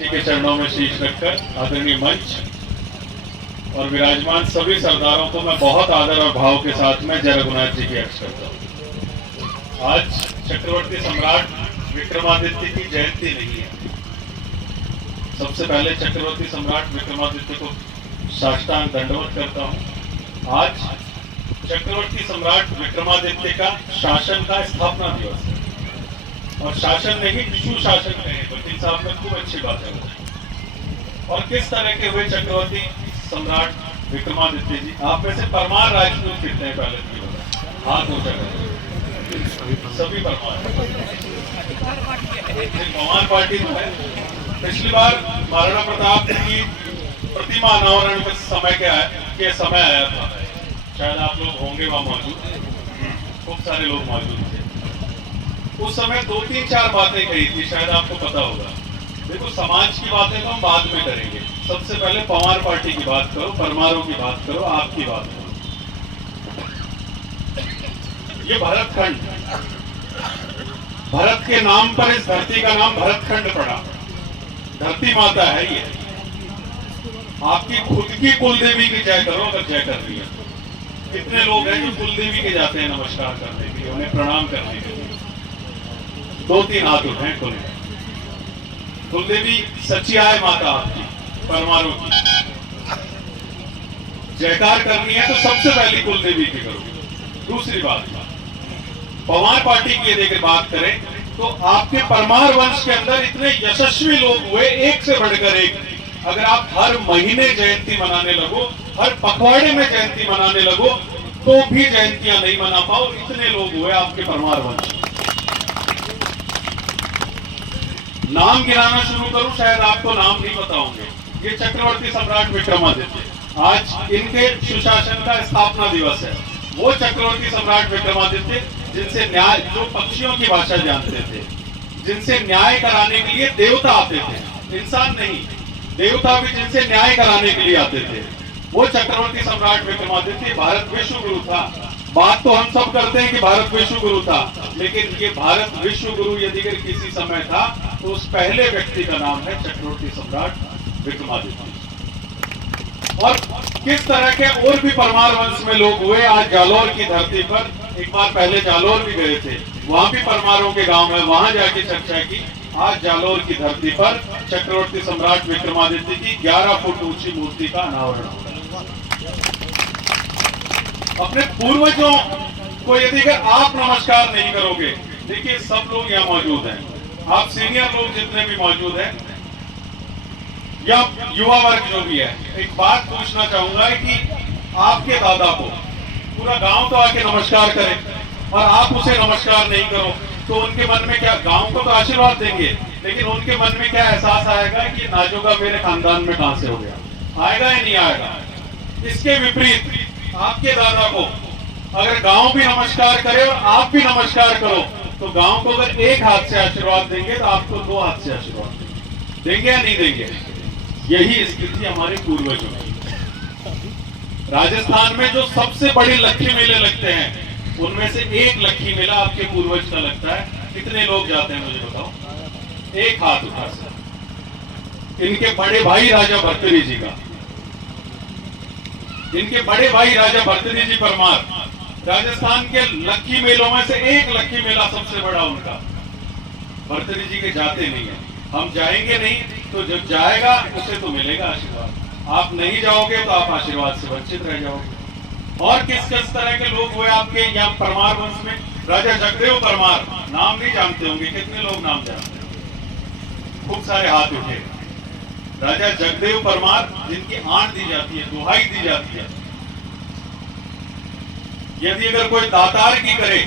जी के चरणों में शीश रखकर आदरणीय मंच और विराजमान सभी सरदारों को मैं बहुत आदर और भाव के साथ में जय रघुनाथ जी की अर्ज करता हूँ। आज चक्रवर्ती सम्राट विक्रमादित्य की जयंती नहीं है। सबसे पहले चक्रवर्ती सम्राट विक्रमादित्य को साष्टांग दंडवत करता हूँ। आज चक्रवर्ती सम्राट विक्रमादित्य का शासन का स्थापना दिवस है और शासन नहीं विष्णु शासन कहें वकील साहब में खूब अच्छी बात है। और किस तरह के हुए चक्रवर्ती सम्राट विक्रमादित्य जी? आप में से परमार राजपूत कितने हैं? पहले की बता, हाथ ऊंचा करें। सभी परमार पवार पार्टी जो है, पिछली बार महाराणा प्रताप की प्रतिमा अनावरण के समय आया था। शायद आप लोग होंगे वहां मौजूद, खूब सारे लोग मौजूद थे। उस समय 2-3-4 बातें कही थी, शायद आपको पता होगा। देखो, समाज की बातें तो हम बाद में करेंगे, सबसे पहले पवार पार्टी की बात करो, परमारों की बात करो, आपकी बात करो। ये भरतखंड, भरत के नाम पर इस धरती का नाम भरतखंड पड़ा। धरती माता है ये। आपकी खुद की कुलदेवी की जय करो अगर जय कर रही है। कितने लोग हैं जो कुलदेवी के जाते हैं नमस्कार करने के लिए, उन्हें प्रणाम करने के लिए? 2-3 हाथ उठाएं। कुलदेवी सच्ची आए माता आपकी, परमारों की जयकार करनी है तो सबसे पहली कुलदेवी की करो। दूसरी बात, पवार पार्टी की यदि बात करें तो आपके परमार वंश के अंदर इतने यशस्वी लोग हुए, एक से बढ़कर एक। अगर आप हर महीने जयंती मनाने लगो, हर पखवाड़े में जयंती मनाने लगो, तो भी जयंतियां नहीं मना पाओ, इतने लोग हुए आपके परमार वंश। नाम गिनाना शुरू करूं, शायद आपको नाम नहीं पता होंगे। ये चक्रवर्ती सम्राट विक्रमादित्य, आज इनके सुशासन का स्थापना दिवस है। वो चक्रवर्ती सम्राट विक्रमादित्य जिनसे न्याय, जो पक्षियों की भाषा जानते थे, जिनसे न्याय कराने के लिए देवता आते थे, इंसान नहीं, देवता भी जिनसे न्याय कराने के लिए आते थे, वो चक्रवर्ती सम्राट विक्रमादित्य भारत विश्व गुरु था। बात तो हम सब करते हैं कि भारत विश्व गुरु था, लेकिन ये भारत विश्व गुरु यदि किसी समय था तो उस पहले व्यक्ति का नाम है चक्रवर्ती सम्राट विक्रमादित्य। और किस तरह के और भी परमार वंश में लोग हुए। आज जालौर की धरती पर, एक बार पहले जालौर भी गए थे, वहां भी परमारों के गांव है, वहां जाके चर्चा की। आज जालौर की धरती पर चक्रवर्ती सम्राट विक्रमादित्य की 11 फुट ऊंची मूर्ति का अनावरण हो रहा है। अपने पूर्वजों को यदि आप नमस्कार नहीं करोगे, देखिए सब लोग यहाँ मौजूद हैं, आप सीनियर लोग जितने भी मौजूद हैं या युवा वर्ग जो भी है, एक बात पूछना चाहूंगा कि आपके दादा को पूरा गांव तो आके नमस्कार करे और आप उसे नमस्कार नहीं करो तो उनके मन में क्या, गांव को तो आशीर्वाद देंगे, लेकिन उनके मन में क्या एहसास आएगा कि नाजोगा मेरे खानदान में कहां से हो गया? आएगा या नहीं आएगा? इसके विपरीत आपके दादा को अगर गांव भी नमस्कार करे और आप भी नमस्कार करो तो गांव को अगर एक हाथ से आशीर्वाद देंगे तो आपको 2 हाथ से आशीर्वाद देंगे या नहीं देंगे? यही स्थिति हमारे पूर्वजों की। राजस्थान में जो सबसे बड़े लक्खी मेले लगते हैं, उनमें से एक लक्खी मेला आपके पूर्वज का लगता है। कितने लोग जाते हैं मुझे बताओ? एक हाथ उठा सकते। इनके बड़े भाई राजा भर्तृहरि जी का, इनके बड़े भाई राजा भर्तृहरि जी परमार, राजस्थान के लक्खी मेलों में से एक लक्खी मेला सबसे बड़ा उनका। भर्तृहरि जी के जाते नहीं है, हम जाएंगे नहीं तो जब जाएगा उसे तो मिलेगा आशीर्वाद, आप नहीं जाओगे तो आप आशीर्वाद से वंचित रह जाओगे। और किस किस तरह के लोग हुए आपके यहाँ परमार वंश में? राजा जगदेव परमार, नाम नहीं जानते होंगे, कितने लोग नाम जानते हैं? खूब सारे हाथ उठे। राजा जगदेव परमार जिनकी आंट दी जाती है, दुहाई दी जाती है, यदि अगर कोई दातार की करे,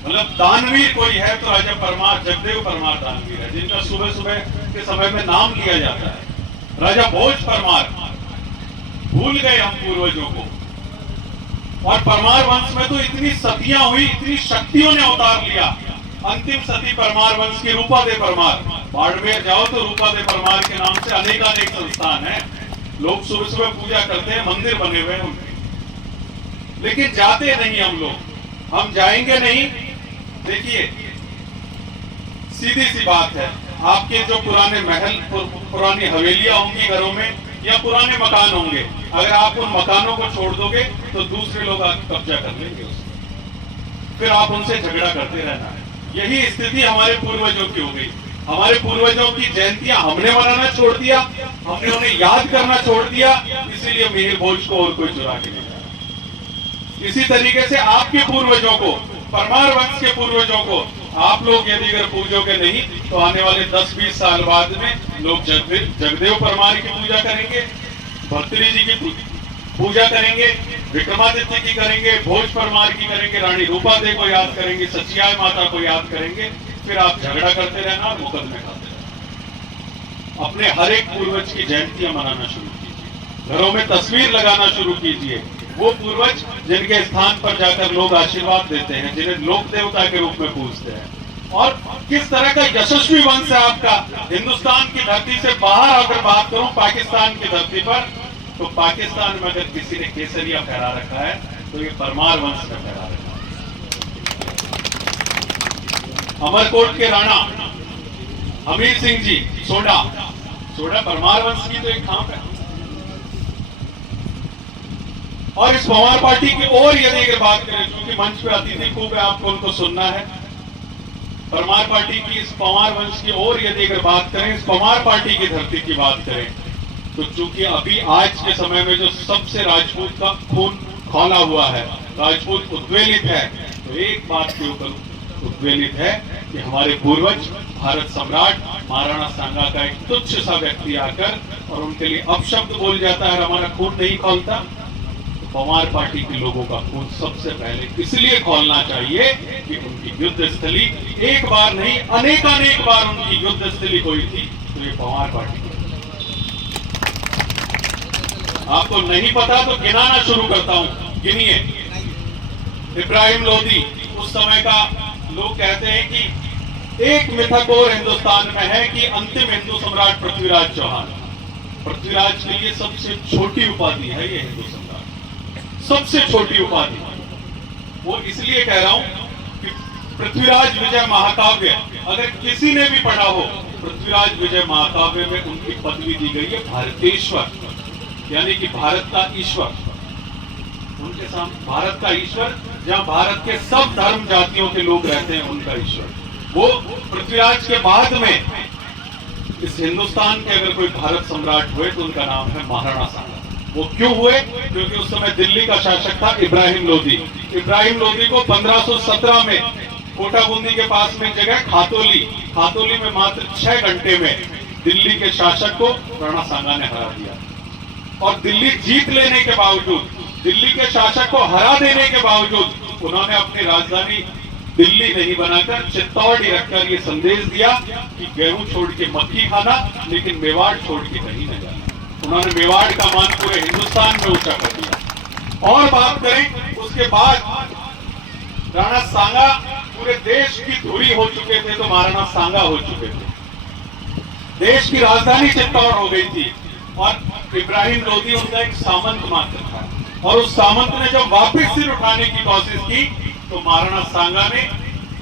मतलब दानवीर कोई है तो राजा परमार, जगदेव परमार दानवीर है, जिनका सुबह सुबह के समय में नाम लिया जाता है। राजा भोज परमार, भूल गए हम पूर्वजों को। और परमार वंश में तो इतनी सतियां हुई, इतनी शक्तियों ने अवतार लिया। अंतिम सती परमार वंश की रूपा दे परमार, बाड़मेर जाओ तो रूपा दे परमार के नाम से अनेकानेक संस्थान है, लोग सुबह सुबह पूजा करते हैं, मंदिर बने हुए हैं उनके, लेकिन जाते नहीं हम लोग। हम जाएंगे नहीं। देखिए सीधी सी बात है, आपके जो पुराने महल, पुरानी हवेलियां होंगी घरों में, या पुराने मकान होंगे, अगर आप उन मकानों को छोड़ दोगे तो दूसरे लोग आके कब्जा कर लेंगे उसको, फिर आप उनसे झगड़ा करते रहना है। यही स्थिति हमारे पूर्वजों की हो गई। हमारे पूर्वजों की जयंतियां हमने मनाना छोड़ दिया, हमने उन्हें याद करना छोड़ दिया, इसीलिए मिहिर भोज को और कोई चुरा के नहीं लाया। इसी तरीके से आपके पूर्वजों को, परमार वंश के पूर्वजों को आप लोग यदि अगर पूजोगे नहीं तो आने वाले 10-20 साल बाद में लोग जगदेव परमार की पूजा करेंगे, भर्तृहरि जी की पूजा करेंगे, विक्रमादित्य की करेंगे, भोज परमार की करेंगे, रानी रूपा देवी को याद करेंगे, सचियाय माता को याद करेंगे, फिर आप झगड़ा करते रहना और मुकदमे खाते रहना। अपने हर एक पूर्वज की जयंतियां मनाना शुरू कीजिए, घरों में तस्वीर लगाना शुरू कीजिए, वो पूर्वज जिनके स्थान पर जाकर लोग आशीर्वाद देते हैं, जिन्हें लोक देवता के रूप में पूजते हैं। और किस तरह का यशस्वी वंश है आपका। हिंदुस्तान की धरती से बाहर अगर बात करूं, पाकिस्तान की धरती पर, तो पाकिस्तान में अगर किसी ने केसरिया फहरा रखा है तो ये परमार वंश ने फहरा रखा है। अमरकोट के राणा हमीर सिंह जी सोडा परमार वंश की तो एक खाम है। और इस पवार पार्टी की और यदि अगर बात करें, क्योंकि मंच पे अतिथि खूब है, आपको उनको सुनना है, परमार पार्टी की, इस पवार वंश की और यदि अगर बात करें, इस पवार पार्टी की धरती की बात करें, तो चूंकि अभी आज के समय में जो सबसे राजपूत का खून खौला हुआ है, राजपूत उद्वेलित है, तो एक बात के ऊपर उद्वेलित है कि हमारे पूर्वज भारत सम्राट महाराणा सांगा का एक तुच्छ सा व्यक्ति आकर और उनके लिए अपशब्द बोल जाता है, हमारा खून नहीं खौलता। पवार पार्टी के लोगों का खून सबसे पहले इसलिए खोलना चाहिए कि उनकी युद्ध स्थली एक बार नहीं अनेकानेक बार उनकी युद्ध स्थली हुई थी, तो ये पवार पार्टी की। आपको नहीं पता तो गिनाना शुरू करता हूं, गिनिए। इब्राहिम लोदी, उस समय का लोग कहते हैं कि एक मिथक और हिंदुस्तान में है कि अंतिम हिंदू सम्राट पृथ्वीराज चौहान। पृथ्वीराज के लिए सबसे छोटी उपाधि है ये हिंदू सम्राट, सबसे छोटी उपाधि। वो इसलिए कह रहा हूं कि पृथ्वीराज विजय महाकाव्य अगर किसी ने भी पढ़ा हो, पृथ्वीराज विजय महाकाव्य में उनकी पदवी दी गई है भारतेश्वर, यानी कि भारत का ईश्वर। उनके सामने भारत का ईश्वर, जहां भारत के सब धर्म जातियों के लोग रहते हैं, उनका ईश्वर। वो पृथ्वीराज के बाद में इस हिंदुस्तान के अगर कोई भारत सम्राट हुए तो उनका नाम है महाराणा सांगा। वो क्यों हुए? क्योंकि उस समय दिल्ली का शासक था इब्राहिम लोदी। इब्राहिम लोदी को 1517 में कोटा बूंदी के पास में जगह खातोली में मात्र 6 घंटे में दिल्ली के शासक को राणा सांगा ने हरा दिया। और दिल्ली जीत लेने के बावजूद, दिल्ली के शासक को हरा देने के बावजूद उन्होंने अपनी राजधानी दिल्ली नहीं बनाकर चित्तौड़ रखकर ये संदेश दिया कि गेहूं छोड़ के मक्की खाना, लेकिन मेवाड़ छोड़ के कहीं न जाना। उन्होंने मेवाड़ का मान पूरे हिंदुस्तान में ऊंचा कर दिया। और बात करें उसके बाद, राणा सांगा पूरे देश की धुरी हो चुके थे तो महाराणा सांगा हो चुके थे। देश की राजधानी चित्तौड़ हो गई थी और इब्राहिम लोदी उनका एक सामंत मात्र था। और उस सामंत ने जब वापस सिर उठाने की कोशिश की तो महाराणा सांगा ने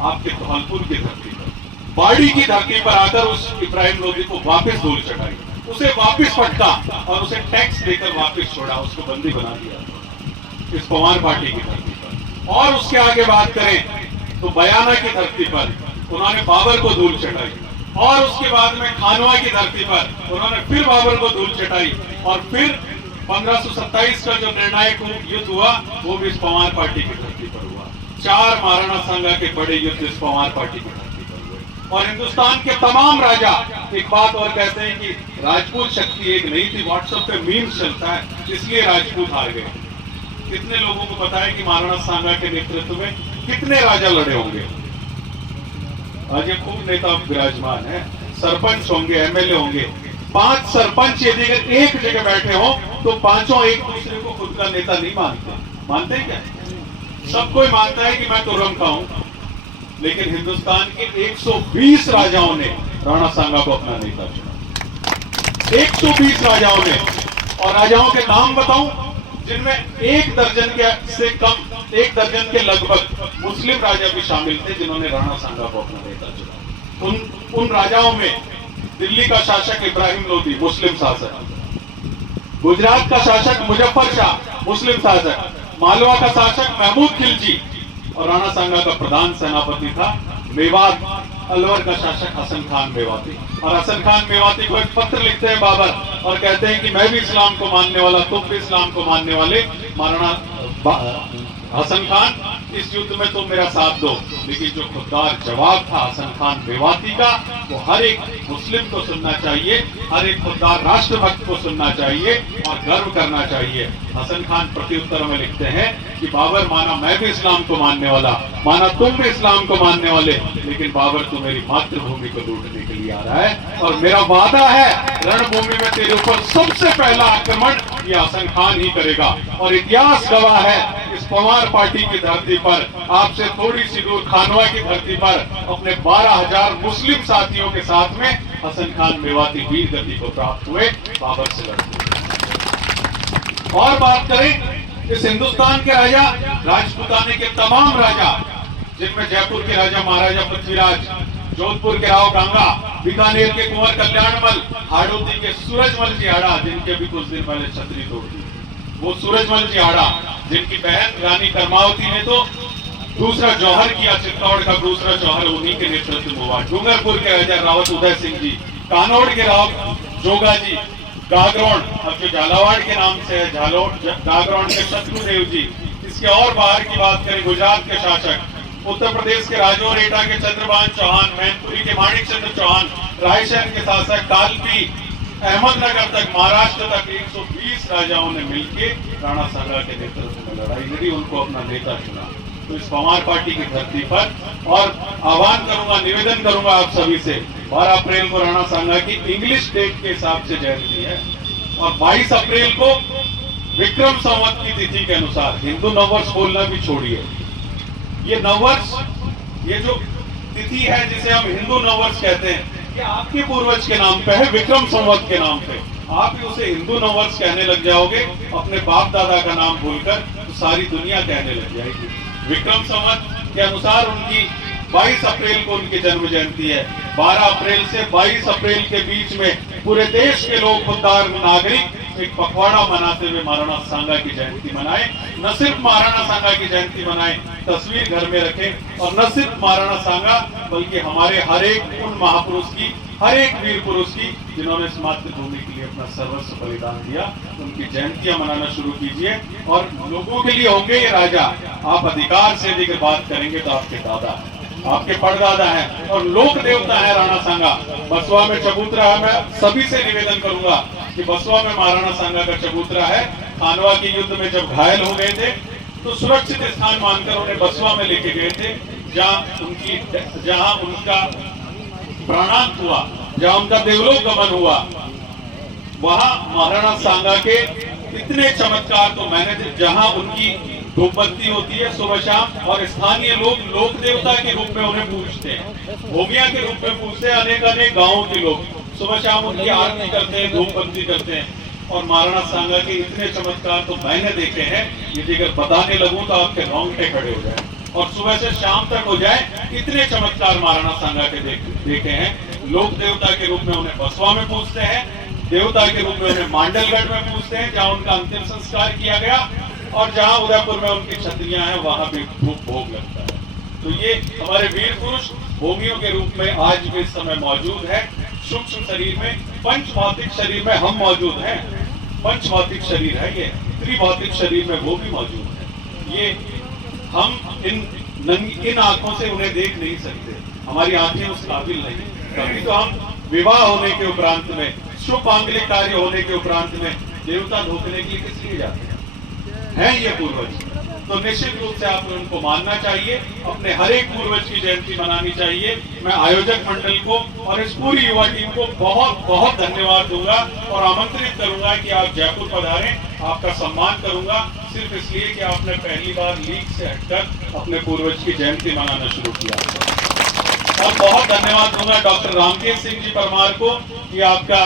आपके धौलपुर की धरती पर, बाड़ी की धरती पर आकर उस इब्राहिम लोदी को वापस धूल चढ़ाई, उसे वापस पटका और उसे टैक्स देकर वापस छोड़ा, उसको बंदी बना दिया इस पवार पार्टी की धरती पर। और उसके आगे बात करें तो बयाना की धरती पर उन्होंने बाबर को धूल चढ़ाई, और उसके बाद में खानवा की धरती पर उन्होंने फिर बाबर को धूल चढ़ाई, और फिर 1527 का जो निर्णायक युद्ध हुआ वो भी इस पवार पार्टी की धरती पर हुआ। 4 महाराणा सांगा के बड़े युद्ध इस पवार पार्टी की धरती पर हुए। और हिंदुस्तान के तमाम राजा एक बात और कहते हैं कि राजपूत शक्ति एक नहीं थी, व्हाट्सएप पे मीम्स चलता है इसलिए राजपूत हार गए। कितने लोगों को पता है कि महाराणा सांगा के नेतृत्व में कितने राजा लड़े होंगे? आज ये खूब नेता विराजमान है, सरपंच होंगे, एमएलए होंगे। 5 सरपंच यदि एक जगह बैठे हो तो पांचों एक दूसरे को खुद का नेता नहीं मानते हैं क्या? सब कोई मानता है कि मैं तुरंग का हूं, लेकिन हिंदुस्तान के 120 राजाओं ने राणा सांगा को अपना नेता चुना। 120 राजाओं ने, और राजाओं के नाम बताऊं जिनमें 1 दर्जन के से कम, 1 दर्जन के लगभग मुस्लिम राजा भी शामिल थे जिन्होंने राणा सांगा को अपना नेता चुना। उन राजाओं में दिल्ली का शासक इब्राहिम लोदी, मुस्लिम शासक, गुजरात का शासक मुजफ्फर शाह, मुस्लिम शासक, मालवा का शासक महमूद खिलजी और राणा सांगा का प्रधान सेनापति था मेवात अलवर का शासक हसन खान मेवाती। और हसन खान मेवाती को एक पत्र लिखते हैं बाबर और कहते हैं कि मैं भी इस्लाम को मानने वाला, तुम भी इस्लाम को मानने वाले, महाराणा हसन खान, इस युद्ध में तुम मेरा साथ दो। लेकिन जो खुददार जवाब था हसन खान मेवाती का, वो हर एक मुस्लिम को सुनना चाहिए, हर एक खुददार राष्ट्रभक्त को सुनना चाहिए और गर्व करना चाहिए। हसन खान प्रत्युत्तर में लिखते हैं कि बाबर, माना मैं भी इस्लाम को मानने वाला, माना तुम भी इस्लाम को मानने वाले, लेकिन बाबर तो मेरी मातृभूमि को लूटने के लिए आ रहा है और मेरा वादा है रणभूमि में तेरे ऊपर सबसे पहला आक्रमण ये हसन खान ही करेगा। और इतिहास गवाह है, इस पवार पार्टी की धरती पर, आपसे थोड़ी सी दूर खानवा की धरती पर, अपने 12,000 मुस्लिम साथियों के साथ में हसन खान मेवाती वीर गति को प्राप्त हुए, बाबर से लड़ते। और बात करें इस हिंदुस्तान के राजा, राजपूताने के तमाम राजा, जिनमें जयपुर के राजा महाराजा पृथ्वीराज, जोधपुर के राव गंगा, बीकानेर के कुंवर कल्याणमल, हाड़ौती के सूरजमल जी हाड़ा, जिनके भी कुछ दिन पहले छतरी तोड़ दी, वो सूरजमल जी हाड़ा, जिनकी बहन रानी कर्मावती ने तो दूसरा जौहर किया, चित्तौड़ का दूसरा जौहर उन्हीं के नेतृत्व में हुआ। डूंगरपुर के राजा रावत उदय सिंह जी, कानौड़ के राव जोगा जी, गागरोन अब जो झालावाड़ के नाम से है, गागरोन के शत्रुदेव जी। इसके और बाहर की बात करें, गुजरात के शासक, उत्तर प्रदेश के राजौर एटा के चंद्रभान चौहान, मैनपुरी के माणिक चंद्र चौहान, रायसेन के शासक कालपी, अहमदनगर तक, महाराष्ट्र तक 120 राजाओं ने मिलकर राणा सांगा के नेतृत्व में लड़ाई लड़ी, उनको अपना नेता चुना। तो इस पवार पार्टी की धरती पर, और आह्वान करूंगा, निवेदन करूंगा आप सभी से, 12 अप्रैल को राणा सांगा की इंग्लिश डेट के हिसाब से जयंती है और 22 अप्रैल को विक्रम संवत की तिथि के अनुसार, हिंदू नववर्ष बोलना भी छोड़िए, ये नववर्ष, ये जो तिथि है जिसे हम हिंदू नववर्ष कहते हैं, ये आपके पूर्वज के नाम पे है, विक्रम संवत के नाम पे। आप ही उसे हिंदू नववर्ष कहने लग जाओगे, अपने बाप दादा का नाम भूलकर, तो सारी दुनिया कहने लग जाएगी। विक्रम संवत के अनुसार उनकी 22 अप्रैल को उनकी जन्म जयंती है। 12 अप्रैल से 22 अप्रैल के बीच में पूरे देश के लोग, खुददार नागरिक, एक पखवाड़ा मनाते हुए महाराणा सांगा की जयंती मनाए। न सिर्फ महाराणा सांगा की जयंती मनाए, तस्वीर घर में रखें, और न सिर्फ महाराणा सांगा बल्कि हमारे हर एक उन महापुरुष की, हर एक वीर पुरुष की, जिन्होंने इस मातृभूमि के लिए अपना सर्वस्व बलिदान दिया, उनकी जयंतियां मनाना शुरू कीजिए। और लोगों के लिए होंगे ये राजा, आप अधिकार से यदि बात करेंगे तो आपके दादा है, आपके परदादा हैं और लोक देवता है राणा सांगा। बसवा में चबूतरा है, मैं सभी से निवेदन करूंगा कि बसवा में महाराणा सांगा का चबूतरा है। खानवा के युद्ध में जब घायल हो गए थे तो सुरक्षित स्थान मानकर उन्हें बसवा में लेके गए थे, जहां उनका प्राणांत हुआ, जहां उनका देवलोक गमन हुआ। वहां महाराणा सांगा के इतने चमत्कार तो मैंने, जहां उनकी धूपबत्ती होती है सुबह शाम, और स्थानीय लोग लोक देवता के रूप में उन्हें पूजते हैं, भोगिया के रूप में पूजते हैं। अनेक अनेक गांवों के लोग सुबह शाम उनकी आरती करते हैं, धूपबत्ती करते हैं। और महाराणा सांगा के इतने चमत्कार तो मैंने देखे हैं, यदि अगर बताने लगूं तो आपके रोंगटे खड़े हो जाए, और सुबह से शाम तक हो जाए, इतने चमत्कार महाराणा सांगा के देखे हैं। लोक देवता के रूप में उन्हें बसवा में पूजते हैं, देवता के रूप में उन्हें मांडलगढ़ में पूजते हैं, जहाँ उनका अंतिम संस्कार किया गया, और जहां उदयपुर में उनकी छतरियां हैं, वहां भी धूप भोग लगता है। तो ये हमारे वीर पुरुष भोगियों के रूप में आज भी इस समय मौजूद है। सूक्ष्म शरीर में, पंच भौतिक शरीर में हम मौजूद हैं, पंच भौतिक शरीर है ये, त्रिभौतिक शरीर में वो भी मौजूद है। ये हम इन आंखों से उन्हें देख नहीं सकते, हमारी आंखें उस काबिल नहीं। कभी तो हम विवाह होने के उपरांत में, शुभ मांगलिक कार्य होने के उपरांत में देवता ढोकने के लिए किस लिए जाते हैं ये पूर्वज। तो निश्चित रूप से आपको उनको मानना चाहिए, अपने हर एक पूर्वज की जयंती मनानी चाहिए। मैं आयोजक मंडल को और इस पूरी युवा टीम को बहुत बहुत धन्यवाद दूंगा और आमंत्रित करूंगा कि आप जयपुर पधारें। आपका सम्मान करूंगा सिर्फ इसलिए कि आपने पहली बार लीग से हटकर अपने पूर्वज की जयंती मनाना शुरू किया। और बहुत धन्यवाद दूंगा डॉक्टर रामकेश सिंह जी परमार को कि आपका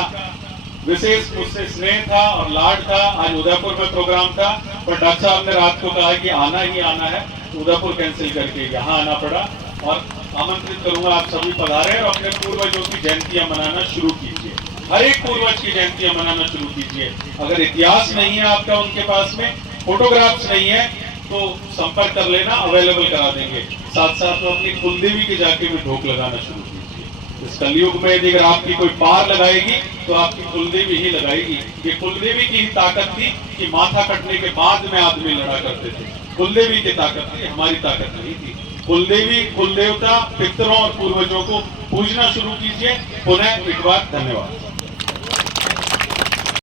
विशेष मुझसे स्नेह था और लाड था। आज उदयपुर में प्रोग्राम था, पर डॉक्टर साहब ने रात को कहा कि आना ही आना है, उदयपुर कैंसिल करके यहाँ आना पड़ा। और आमंत्रित करूंगा आप सभी पधारें और अपने पूर्वजों की जयंतियां मनाना शुरू कीजिए। हर एक पूर्वज की जयंतियां मनाना शुरू कीजिए। अगर इतिहास नहीं है आपका उनके पास में, फोटोग्राफ्स नहीं है, तो संपर्क कर लेना, अवेलेबल करा देंगे। साथ साथ वो अपनी कुलदेवी के जाके भी ढोक लगाना शुरू कीजिए। इस कलयुग में यदि अगर आपकी कोई पार लगाएगी तो आपकी कुलदेवी ही लगाएगी। ये कुलदेवी की ही ताकत थी कि माथा कटने के बाद में आदमी लड़ा करते थे। कुलदेवी की ताकत थी, हमारी ताकत नहीं थी। कुलदेवी, कुलदेवता, पितरों और पूर्वजों को पूजना शुरू कीजिए। पुनः एक बार धन्यवाद।